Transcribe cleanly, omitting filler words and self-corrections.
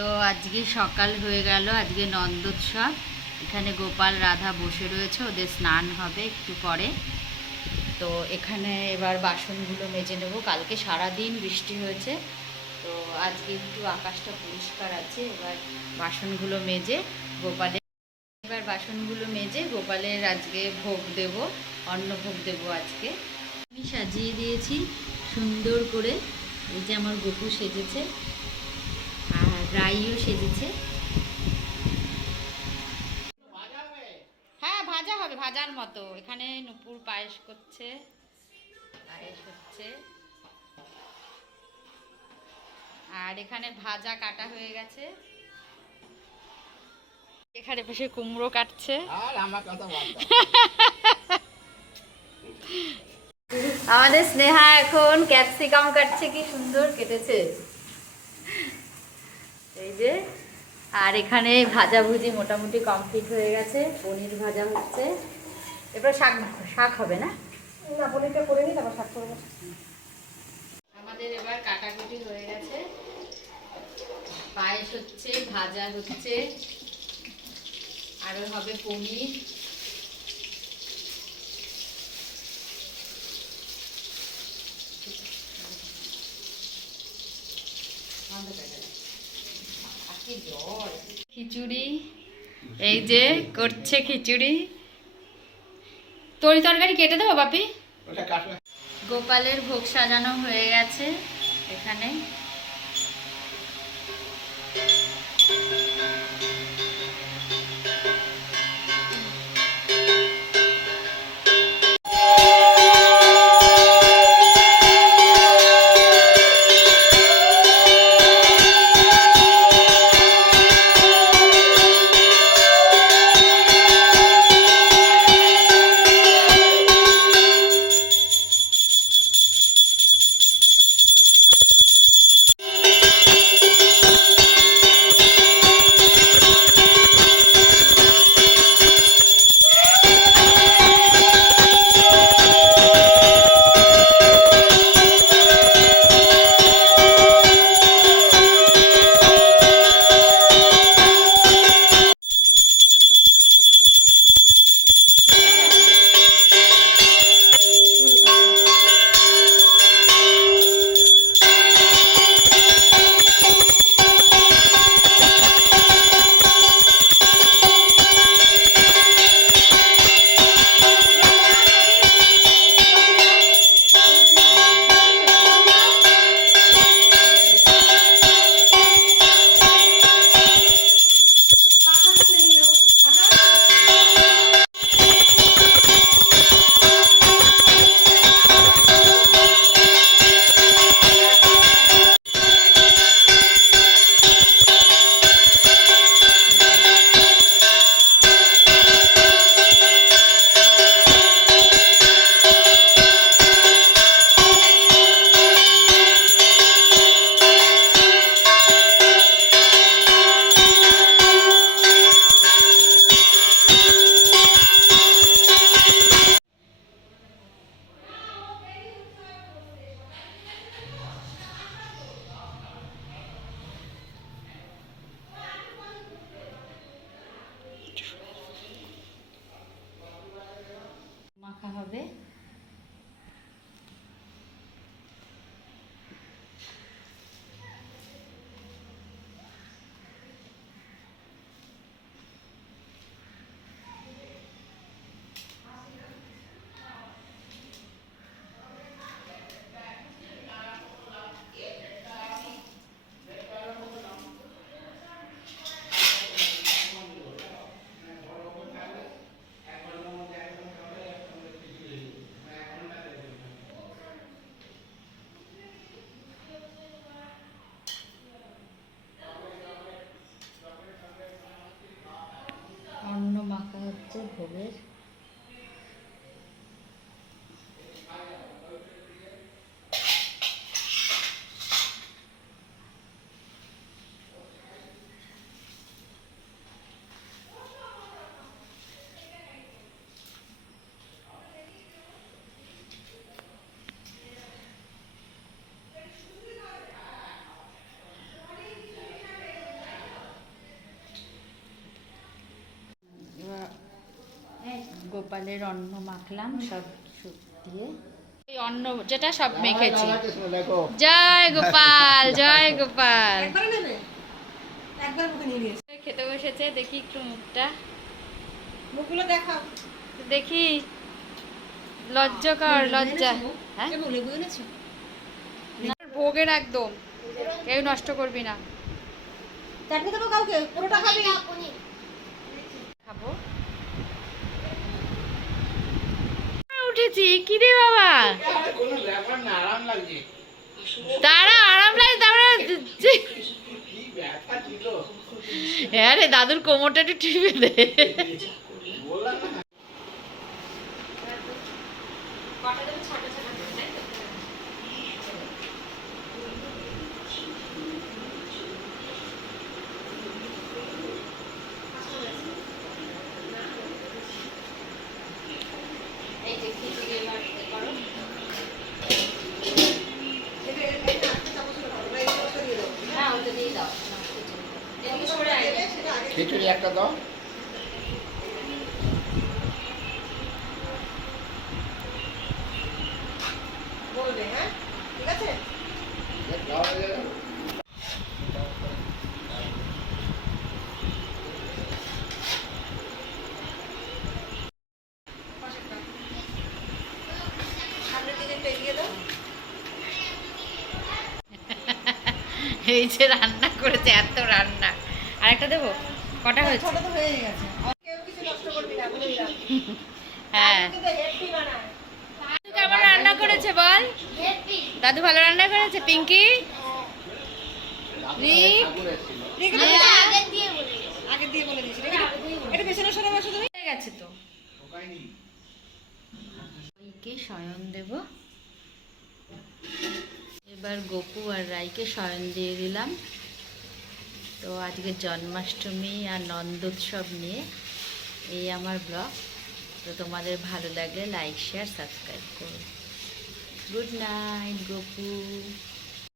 তো আজকে সকাল হয়ে গেল, আজকে নন্দোৎসব। এখানে গোপাল রাধা বসে রয়েছে, ওদের স্নান হবে একটু পরে। তো এখানে এবার বাসনগুলো মেজে নেব। কালকে সারাদিন বৃষ্টি হয়েছে, তো আজকে একটু আকাশটা পরিষ্কার আছে। এবার বাসনগুলো মেজে গোপালের আজকে ভোগ দেব, অন্ন ভোগ দেব আজকে। আমি সাজিয়ে দিয়েছি সুন্দর করে। এই যে আমার গোপু সেজেছে, আর রাইও সেজেছে। হ্যাঁ, ভাজা হবে, ভাজার মতো। এখানে নুপুর পায়েস করছে, পায়েস হচ্ছে। আর এখানে ভাজা কাটা হয়ে গেছে। এখানে বসে কুমড়ো কাটছে। আর আমার কথা বল। আমাদের স্নেহা এখন ক্যাপসিকাম কাটছে, কি সুন্দর কেটেছে, এই যে। আর এখানে ভাজাভুজি মোটামুটি কমপ্লিট হয়ে গেছে, পনির ভাজা হচ্ছে। এবার শাক শাক হবে না? না, পনিরটা করে নিই, তারপর শাক করবো। আমাদের এবার কাটাকুটি হয়ে গেছে, পায়েস হচ্ছে, ভাজা হচ্ছে, আরো হবে পনির। খিচুড়ি, এই যে করছে খিচুড়ি। তরি তরকারি কেটে দেবো বাপি। গোপালের ভোগ সাজানো হয়ে গেছে এখানে। গোপালের অন্ন মাখলাম সব দিয়ে, এই অন্ন যেটা সব মেখেছি। জয় গোপাল, জয় গোপাল। খেতে বসেছে, দেখি একটু মুখটা, মুখগুলো দেখাও দেখি। লজ্জা কর, লজ্জা। হ্যাঁ ভোগের একদম কেউ নষ্ট করবি না। চাটনি দেবো কাউকে, পুরোটা খাবি? খাবো। উঠেছি কি রে বাবা, তারা আরাম লাগে। হ্যাঁ রে, দাদুর কোমরটা একটু টিপে দে। খিচুড়ি একটা দাও। বলবে, হ্যাঁ ঠিক আছে। সামনের দিকে একটু এগিয়ে দাও। এই যে রান্না করেছে, এত রান্না। আরেকটা দেবো? কটা হয়েছে? ছোট তো হয়ে গেছে, কেউ কিছু নষ্ট করবি না, বলে দিলাম। হ্যাঁ, কিন্তু হেভি বানায়। দাদু কেমন রান্না করেছে বল? দাদু ভালো রান্না করেছে। পিঙ্কি, রিক, আগে দিয়ে বলে দিয়েছি। এটা পেছনে সরে বসো তুমি। হয়ে গেছে তো। ওইকে শয়ন দেব। এবার গোপু আর রাইকে শয়ন দিয়ে দিলাম। তো আজকে জন্মাষ্টমী আর নন্দোৎসব নিয়ে এই আমার ব্লগ। তো তোমাদের ভালো লাগলে লাইক, শেয়ার, সাবস্ক্রাইব করো। Good night Gopu.